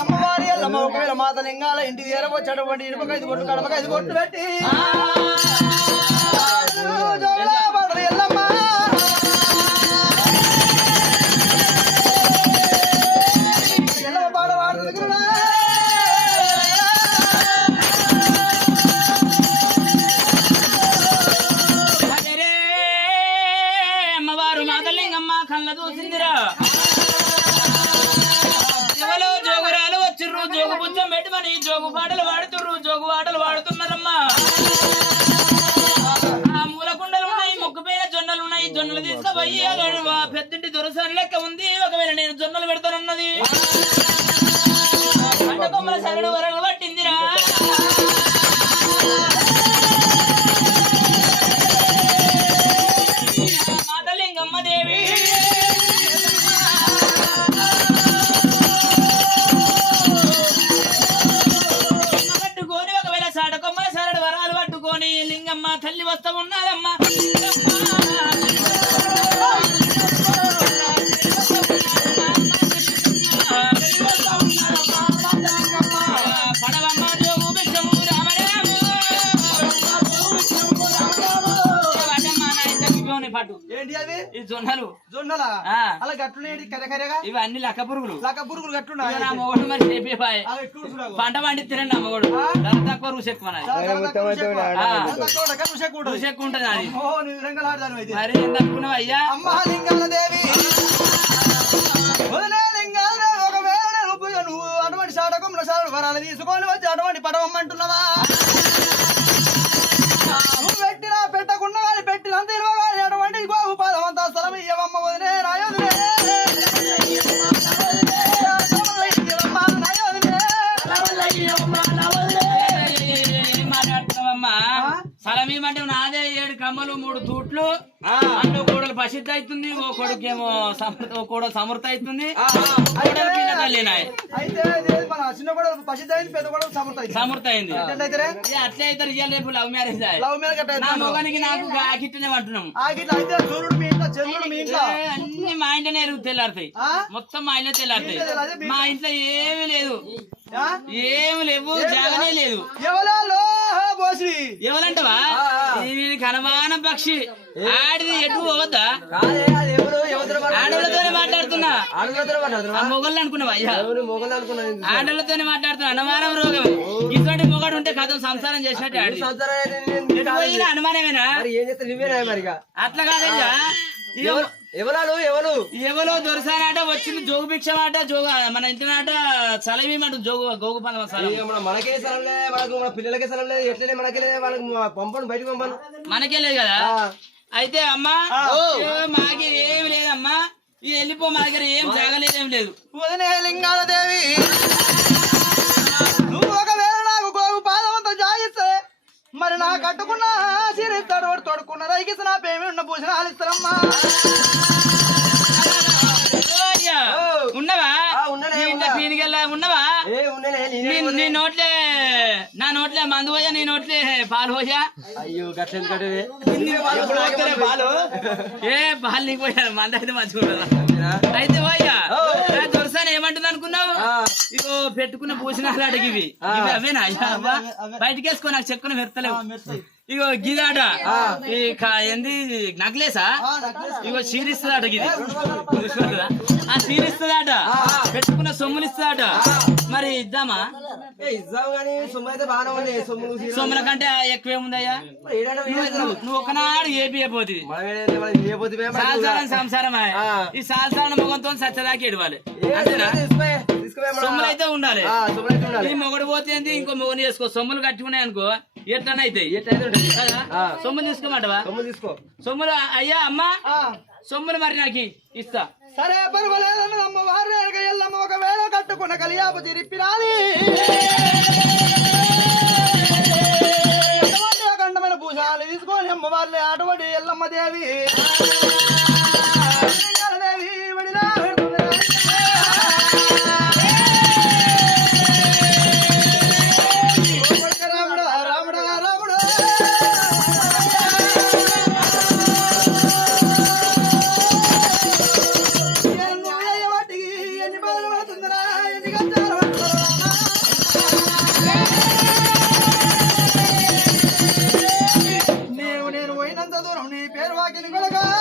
అమ్మవారి ఎల్లమ్మ ఒకవేళ మాత లింగాల ఇంటి ఎరవచ్చటువంటి ఇనుపకైదు కొట్టు కడపకైదు కొట్టు పెట్టి. దొరసారి లెక్క ఉంది. ఒకవేళ నేను జొన్నలు పెడతానన్నది. పంట కొమ్మల సగడు వరలు పట్టిందిరా. పట్టుకొని ఒకవేళ సాటకొమ్మ సరడు వరాలు పట్టుకొని లింగమ్మ తల్లి వస్తా ఉన్నదమ్మా. అలా గట్లునేటి కరకరగా ఇవి అన్ని లక్క పురుగులు. లక్క పురుగులు గట్లున్నా ఇక నా మొగడు మరి. పంట పండి తినండి నా మొగడు. ధర తక్కువ ఉంటుంది, అది అయితే. మరి ఎంత అనుకున్నావు అయ్యా? అమ్మా లింగాల దేవి వదిలే లింగాల దేవి, ఒకవేళ నువ్వు నువ్వు అటువంటి సాడకముల సాడు వరాలు తీసుకొని వచ్చి అటువంటి పడవమ్మంటున్నావా? తూట్లు అందులో కోడలు పసిద్ధి అవుతుంది ఓ కొడుకేమో సమృద్ధ ఓ కోడలు సమృద్ధ అవుతుంది. కోడలు అయితే సమర్థ అయింది అట్లే రియల్ రేపు లవ్ మ్యారేజ్ లవ్ మీద గట్ట నా మొగానికి నాకు అంటున్నాం. అన్ని మా ఇంట్లోనే తెల్లారుతాయి? మొత్తం మా ఇంట్లో తెల్లారుతాయి. మా ఇంట్లో ఏమీ లేదు. ఆ? ఏమి లేవు జాగనే లేదు. ఎవలో బోసి ఎవరంటవా ఇది కనమాన పక్షి. ఆడిది ఎటు పోవద్దా? ఆడోళ్ళతోనే మాట్లాడుతున్నా. మొగళ్ళు అనుకున్నావా? అయ్యా ఆడోళ్ళతోనే మాట్లాడుతున్నా. అనుమానం రోగం. ఇటువంటి మొగడు ఉంటే కథం సంసారం చేసినట్టు ఆడి అనుమానమేనా? అట్లా కాదయ్యా ఎవరు ఎవరాలు ఎవరు? ఎవరో దొరసానాట వచ్చింది జోగు భిక్షమాట జోగు మన ఇంటి నాట చలవేమాట జోగు గోగు మన మనకే స్థలం లేదు మనకు మన పిల్లలకే స్థలం లేదు ఎట్లనే మనకే లేదు వాళ్ళకి పంపను బయటకు పంపను. మనకే లేదు కదా? అయితే అమ్మా మాకి ఏమి లేదమ్మా. ఈ వెళ్ళిపో మా దగ్గర ఏం జాగలేదు ఏం లేదు. వదినే లింగాల దేవి నువ్వు ఒకవేళ నాకు గోగు పాదవంతం జాగిస్తే మరి నా కట్టుకున్న సిరిస్తాడు వాడు తొడుక్కున్న రైకిసి నా పేమి ఉన్న పూసిన ఆలిస్తారమ్మా. అయ్యా, ఉన్నవా? నీ. పీనికెళ్ళా ఉన్నవా? నోట్లే నా నోట్లే మందు పోయా నీ నోట్లే పాలు పోయా? అయ్యో పాలు ఏ పాలు నీకు పోయా మంద అయితే మంచిగా అయితే పోయా? దొరసాని ఏమంటుంది అనుకున్నావు? ఇగో పెట్టుకున్న పూసినాలు అడిగివి. అవేనా? అయ్యా, అవ్వా? బయటికి వేసుకో నాకు చెక్కున పెడతలేవు. ఇగో గిదాట. ఈ క- ఏంది నక్లేసా? ఇగో చీరిస్తుందట గిది? ఆ చీరిస్తుందట. పెట్టుకున్న సొమ్ములు ఇస్తుందట మరి ఇద్దామా? సొమ్ముల కంటే ఎక్కువ ఏముందయ్యా? నువ్వు ఒకనాడు ఏపీ అయిపోతుంది మనం ఏడాడో మనం ఏ పోతే మేము సాల్సాలం సంసారమే. ఆ. ఈ సాల్సాల మొగంతో సచ్చదాకి ఎడవాలి అంతేనా? సొమ్ములు అయితే ఉండాలి. ఈ మొగడు పోతే ఇంకో మొగని చేసుకో. సొమ్ములు కట్టుకున్నాయి అనుకో ఎట్లనే? ఆ. సొమ్ములు తీసుకోమంటవా? సొమ్ము తీసుకో. సొమ్ములు అయ్యా అమ్మా సొమ్ములు మరి నాకు ఇస్తా. సరే పర్వాలేదన్న అమ్మ వారు ఎల్లమ్మ ఒకవేళ కట్టుకున్న కలియాపు తిరిపిరాలి అటువంటి అఖండమైన భూషాలు తీసుకొని అమ్మవార్లే అటువంటి ఎల్లమ్మ దేవి. కిని కొలగా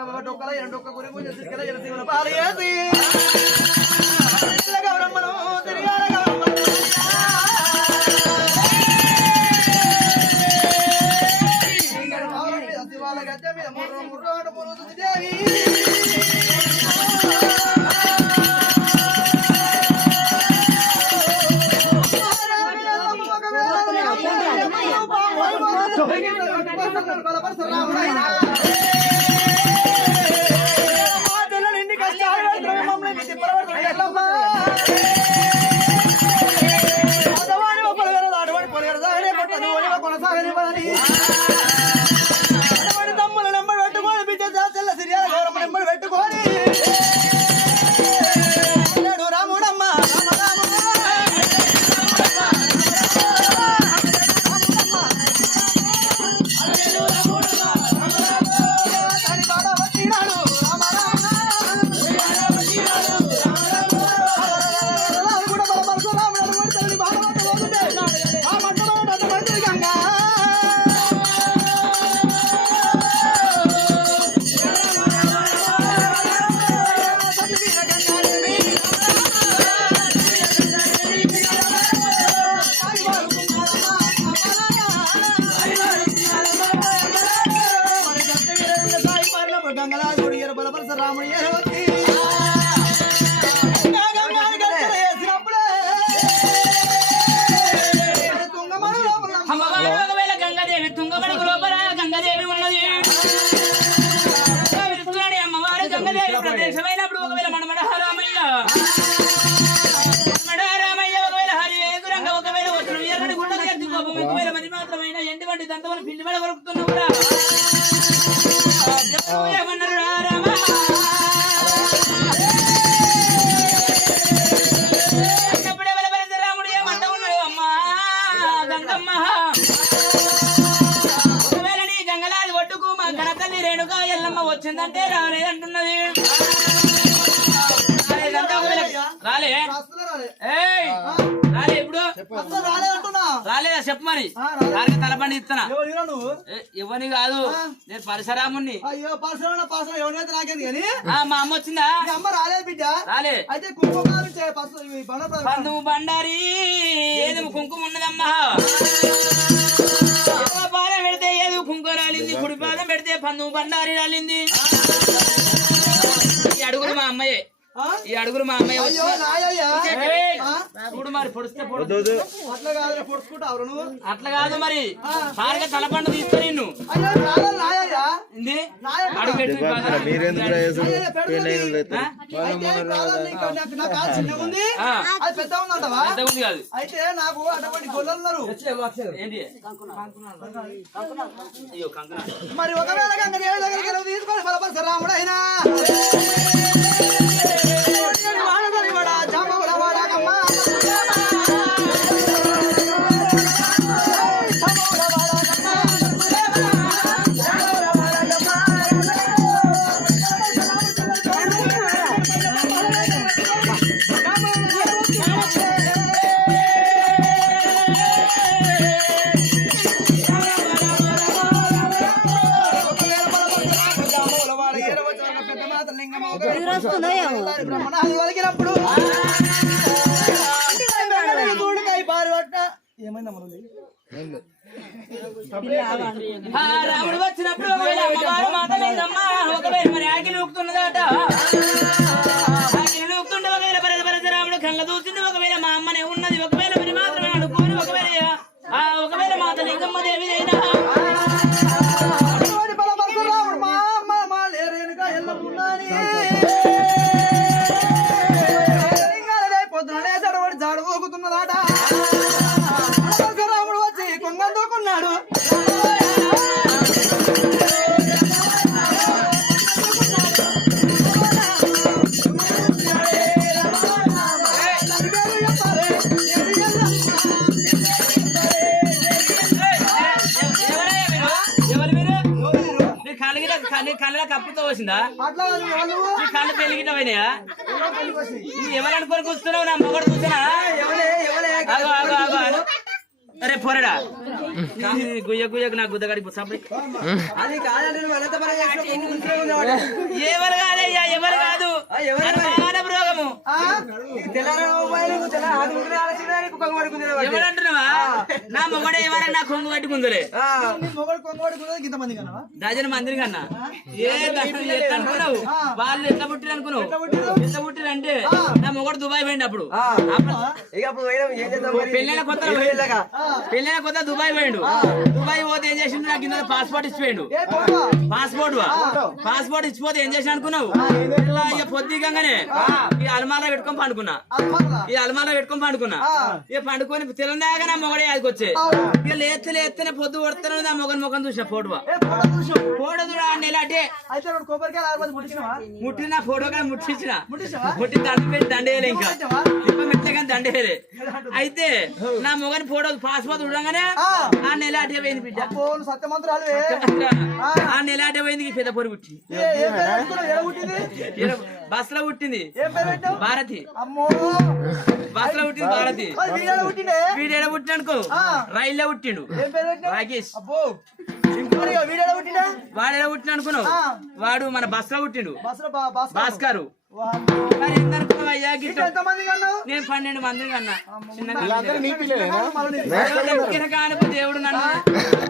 డొక్కల డొక్కల ఎడ డొక్క గురి గురించి ఎడ పాలేసి everybody. Wow. రాలేదంటే రాలేదంటున్నది రాలే. రాలే. ఇప్పుడు. రాలేదా చెప్పు మరి. దానికి తలపండి ఇస్తున్నా ఇవ్వని కాదు. నేను పరశురాముని మా అమ్మ వచ్చిందా? అమ్మ రాలేదు బిడ్డ. రాలే. అయితే కుంకుమ బండారి. కుంకుమ ఉన్నదమ్మా. పాదం పెడితే ఏదు? కుంకో రాలింది. కుడి పాదం పెడితే పన్ను బండారి రాలింది. అడుగులు మా అమ్మాయే. ఈ అడుగురు మా అమ్మాయి చూడు మరి పొడిస్తే పొడదు అట్లా కాదు పొడుచుకుంటా అవరు అట్లా కాదు మరి. సారిగా తలపండ తీస్తా నిన్ను మరి ఒకవేళ గంగ దేవుడి దగ్గరికి రాముడు వచ్చినప్పుడు మాతలేదమ్మా ఒకవేళ మరి ఆకిలి నూకుతున్నదట నూకుతుంటే ఒకవేళ పరద పరద రాముడు కళ్ళ దూసింది ఒకవేళ మా అమ్మనే ఉన్నది ఒకవేళ మరి మాత్రమే అనుకోని ఒకవేళ ఆ ఒకవేళ మాత లింగమ్మ దేవి అయినా కళ్ళు పెళ్ళిగిట పోయినాయా నువ్వు ఎవరు అనుకొని కూర్చున్నావు? నా మొగడు కూర్చున్నా. అరే పొరడా? గుయ్య గుయ్యకు నా గుద్దగాడి సపడి అది కాదంటే. ఎవరు కాదయ్యా ఎవరు కాదు. వాడికి. ఎవరంటున్నావా? నా మొగడే ఎవరన్నా నా కొంగు పట్టుకుందలే ఆ, నీ మొగడు కొంగవాడు ఇంతమంది కన్నా డజన్ మందిని కన్నా. ఏ ఎట్లా అనుకున్నావు? వాళ్ళు ఎట్లా పుట్టిరు అనుకున్నావు? ఎట్లా పుట్టిరు అంటే నా మొగడు దుబాయ్ పోయింది అప్పుడు. ఆ. అప్పుడు ఇక అప్పుడు పోయినాం ఏం చేద్దాం మరి? పెళ్ళైన. చేయలేక. పెళ్ళైన కొత్త దుబాయ్ పోయిండు. దుబాయ్ పోతే ఏం చేసిండు? నాకు కింద పాస్పోర్ట్ ఇచ్చిపోయిండు. పాస్పోర్ట్ పాస్పోర్ట్ ఇచ్చిపోతే ఏం చేసిన అనుకున్నావు? ఇలా ఈ అలమారా పెట్టుకొని పండుకున్నా. ఈ అలమారా పెట్టుకొని పండుకున్నా. ఇక పండుకొని తెలంగాణ నా మొగడే యాదకొచ్చే ఇక లేస్తే లేస్తేనే పొద్దు కొడతాను నా మొగని ముఖం చూసిన ఫోటో ఫోటో చూడ నెల అంటే. అయితే రెండు కొబ్బరికాయలు ఆరు ముట్టించినవా? ముట్టిన ఫోటో కానీ ముట్టించిన ముట్టి దండ పెట్టి దండేయలే ఇంకా? ఇప్ప మెట్లే కానీ దండేయలే అయితే నా మొగని ఫోటో పాస్పోర్ట్ చూడగానే ఆ. నెల అటే పోయింది బిడ్డ. ఆ. నెల అటే పోయింది పెద్ద పొరి పుట్టి బస్లో పుట్టింది భారతి. బస్లో పుట్టింది భారతి. వీడు ఎడ పుట్టిన అనుకో. ఆ. రైల్లో పుట్టిండు. రాకేష్. వాడు ఎడ పుట్టిన అనుకున్నావు. వాడు మన బస్లో పుట్టిండు భాస్కరు మరి అయ్యా గిట్ట. నేను పన్నెండు మందిని కన్నా. కానుక దేవుడు నన్ను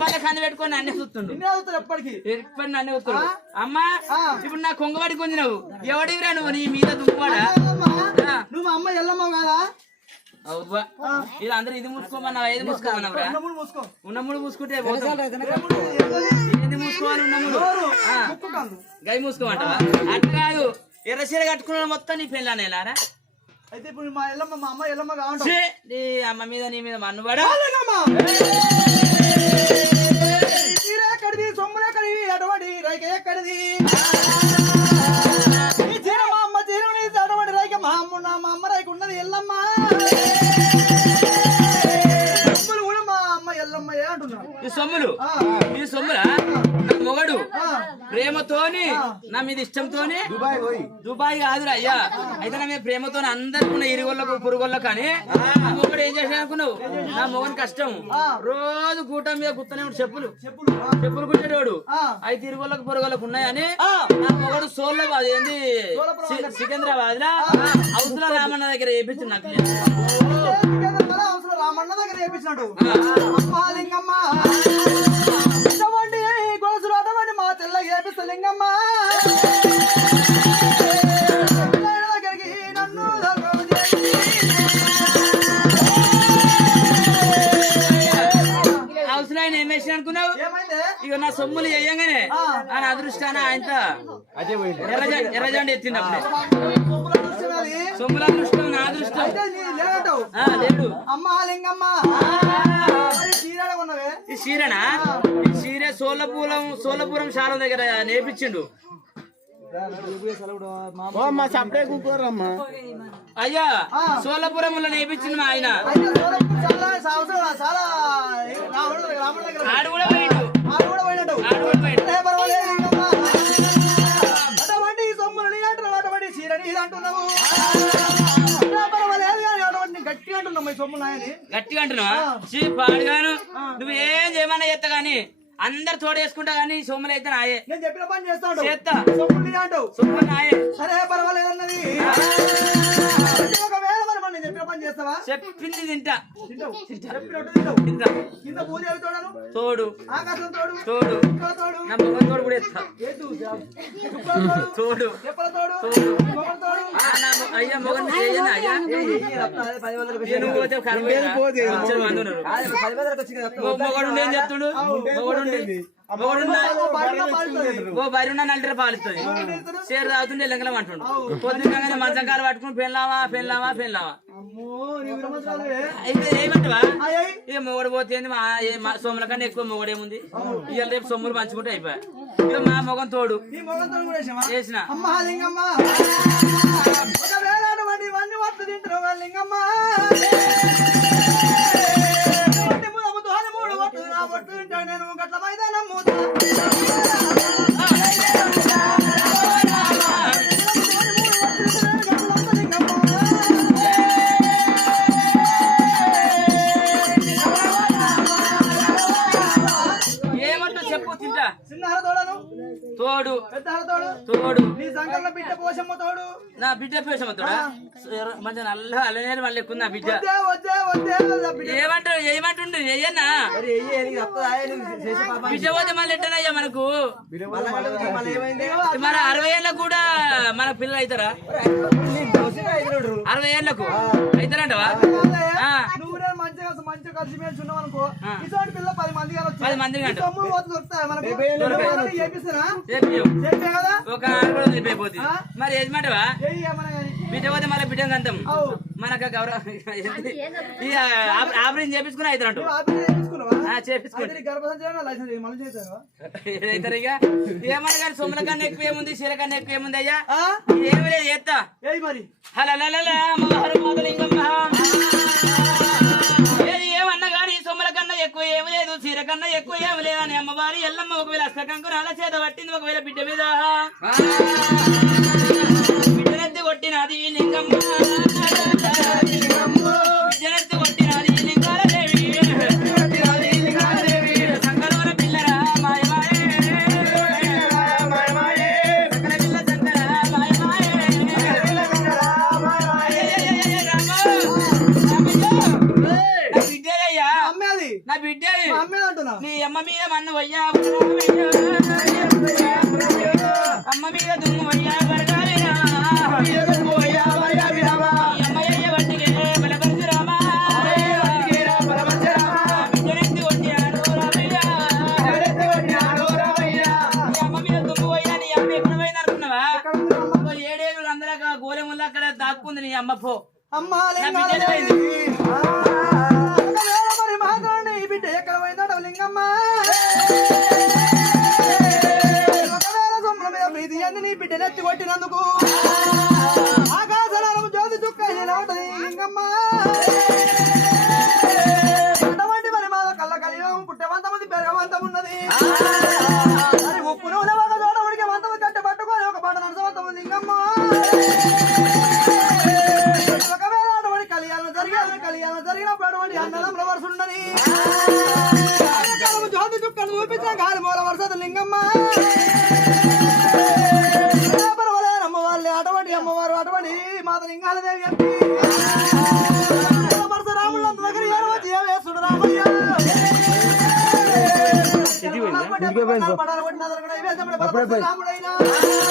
వాళ్ళ కన్ను పెట్టుకొని నన్ను చూస్తుండు. ఎప్పటి నన్ను చూస్తుండు. అమ్మా. ఇప్పుడు నా కొంగవాడి గుంజినవు. ఎవడివిరా నువ్వు? నీ మీద ఆ. నువ్వు అమ్మ ఎల్లమ్మ కదా? అవ్వా. ఇది అందరూ ఇది మూసుకోమన్నావా? ఏది మూసుకోమన్నావురా? ఉన్నమ్ముడు మూసుకుంటే? ఏంది మూసుకోవాలి ఉన్నమ్ముడు. గై మూసుకోమంటావా? అట్లా కాదు. ఎర్ర చీర కట్టుకున్న మొత్తం నీ పెళ్ళానేలారా అయితే ఇప్పుడు మా ఎల్లమ్మ మా అమ్మ ఎల్లమ్మ ఛీ, నీ అమ్మ మీద నీ మీద మన్నుబడా ఎక్కడిది సొమ్ములు ఎక్కడిది అటువంటి రైక ఎక్కడిది? ఈ చీర మా అమ్మ చీర నీ అటువంటి రైక మా అమ్మ మా అమ్మ రైక ఉన్నది ఎల్లమ్మ. సొమ్ములు కూడా మా అమ్మ అంటున్నాను ఈ సొమ్ములు? ఈ సొమ్ములా? ప్రేమతోని నా మీద ఇష్టంతోని దుబాయ్ పోయి. దుబాయ్ కాదురా అయ్యా. అయితే నా మీద ప్రేమతో అందరికి ఇరుగోళ్ళకు పురుగోళ్ళకు కానీ నా మొగడు ఏం చేశాడు అనుకున్నావు? నా మొగని కష్టం. రోజు కూటం మీద ఉంటాడు చెప్పులు. చెప్పులు చెప్పులు కుట్టేటోడు. అయితే ఇరుగోళ్ళకు పొరుగోళ్ళకు ఉన్నాయని. నా మొగడు సోల్లో అది ఏంది సికింద్రాబాద్ లా హౌస్లో రామన్న దగ్గర వేయించింది నాకు రామన్న దగ్గర చేపించినట్టు లో ఆయన ఏం వేసిన అనుకున్నావు? ఏమైంది? ఇక నా సొమ్ములు వేయంగానే. ఆయన అదృష్టాన ఆయనతో ఎర్రజెండ ఎర్రజెండ ఎత్తిండు అప్పుడే. సొమ్ముల అదృష్టం నా అదృష్టం. లేడు. అమ్మ లింగమ్మ. చీరాడ ఉన్నవే చీరనా ఈ చీర సోలపురం సోలపురం శాల దగ్గర నేర్పించిండు. అయ్యా ఆ. సోలపురంలో నేర్పించింది మా ఆయన. సోలపురం ఆడు కూడా పోయిండు. ఆడు కూడా పోయినట్టు. గట్టిగా అంటున్నావు? పాడుగాను నువ్వు ఏం చేయమన్నా చేస్తా గాని అందరు తోడేసుకుంటా కానీ సొమ్ములు అయితే నాయే. నేను చెప్పిన పని చేస్తాడు. చేస్తా. సొమ్ములు నాయే. సరే పర్వాలేదు నేను చెప్పిన పని చేస్తావా? చెప్పింది తింటా. కింద తోడను తోడు. ఆకాశం తోడు? తోడు. తోడు? నా మొగం తోడు కూడా తోడు? తోడు. చెప్పల తోడు? తోడు. మొగల తోడు? ఆ, నా మొ- అయ్యా మొగం చేయను అయ్యా? పది వందలకు వచ్చింది. మొగడు ఏం చెప్తుడు? మొగడు ఓ బరి ఉన్న నల్లిర పాలుతుంది. షేర్ తాగుతుండే లెంగలం అంటుండు. పొద్దున్నగానే మంచం కారు పట్టుకుని పెళ్ళావా పెళ్ళావా పెళ్ళావా. అయితే ఏమంటావా. ఇక మొగడు పోతే ఏంది మా సొమ్ముల కన్నా ఎక్కువ మొగడేముంది ఇక రేపు సొమ్ములు పంచుకుంటే అయిపోయా. ఇక మా మొగం తోడు? చేసిన లింగమ్మ. నీ బిడ్డ పోషమ్మ తోడు. నా బిడ్డ పేషమ్మ తోడా? మంచిగా నల్ల అల్లనేరు మళ్ళీ ఎక్కువ నా బిడ్డ. ఏమంటారు? ఏమంటుండు? ఏయన్నా. బిడ్డ పోతే మళ్ళీ ఎట్టనయ్యా మనకు? మన అరవై ఏళ్ళకు కూడా మన పిల్లలు అవుతారా. అరవై ఏళ్ళకు? నేను మంచిగా కలిసి మెలిసి ఉన్నావు అనుకో ఇటువంటి పిల్ల పది మంది గారు పది మందికి అంట. తమ్ముడు పోతే దొరుకుతాయి? మనకు దొరకదు. ఎవరైనా చేపిస్తానా చెప్పు చెప్పే కదా? ఒక ఆరు కూడా వెళ్ళిపోతుంది మరి కానీ. బిడ్డ పోతే మళ్ళీ బిడ్డ అంతం అవు. మనకు గౌరవం. ఆపరేషన్ చేపించుకుని అవుతారంట నువ్వు ఆపరేషన్ చేయించుకున్నావా ఆ, చేపించుకోండి అయితే అవుతారు ఇక? ఏమన్నా కానీ సొమ్ముల కన్నా ఎక్కువ ఏముంది? చీర కన్నా ఎక్కువ ఏముంది అయ్యా? ఆ? ఏమి లేదు చేస్తా ఏయ్ మరి. హలలలల అమ్మవారు మొదలింగమ్మ. ఏది ఏమన్నా కానీ సొమ్ముల కన్నా ఎక్కువ ఏమి లేదు చీర కన్నా ఎక్కువ ఏమి లేదు అని అమ్మవారి ఎల్లమ్మ ఒకవేళ అష్టకంకు రాల చేత పట్టింది ఒకవేళ బిడ్డ మీద. బిడ్డనెత్తి కొట్టినది లింగమ్మ. అమ్మా మరి మాత్రం ఈ బిడ్డ ఎక్కడ పోయిందట లింగమ్మ? ఒకవేళ సొమ్ముల మీద ప్రీతి అని నీ బిడ్డ నెత్తి కొట్టినందుకు. ఆకాశరాము జ్యోతి చుక్క నిలబడది లింగమ్మ. అటువంటి మరి మా కళ్ళ కలియం పుట్టవంతమంది పెరగవంతం ఉన్నది. మరి ఉప్పు నూనె ఒక చోట ఉడికే వంతం కట్టె పట్టుకొని ఒక పాట నడసవంతం లింగమ్మ. 不这不过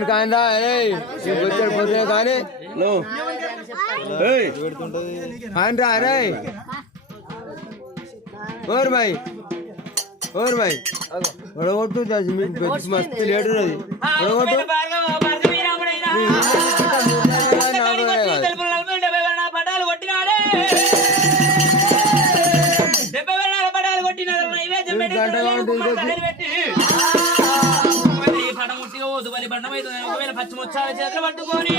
కాని కాని రా ఏయ్ ఈ బొచ్చెడు పొద్దునే కాని లో ఏయ్ కాని రా రే ఓర్ భాయ్ ఓర్ భాయ్ ఒడగొట్టు దాసి మీకు పెద్ద మస్తు లేడు ఉన్నది ఆ ఒడగొట్టు ఒకవేళ మరి ఈ పడముట్టి ఓ దుబలి బండమైతుంది ఒకవేళ పచ్చి ముచ్చాల చేతులు పట్టుకొని.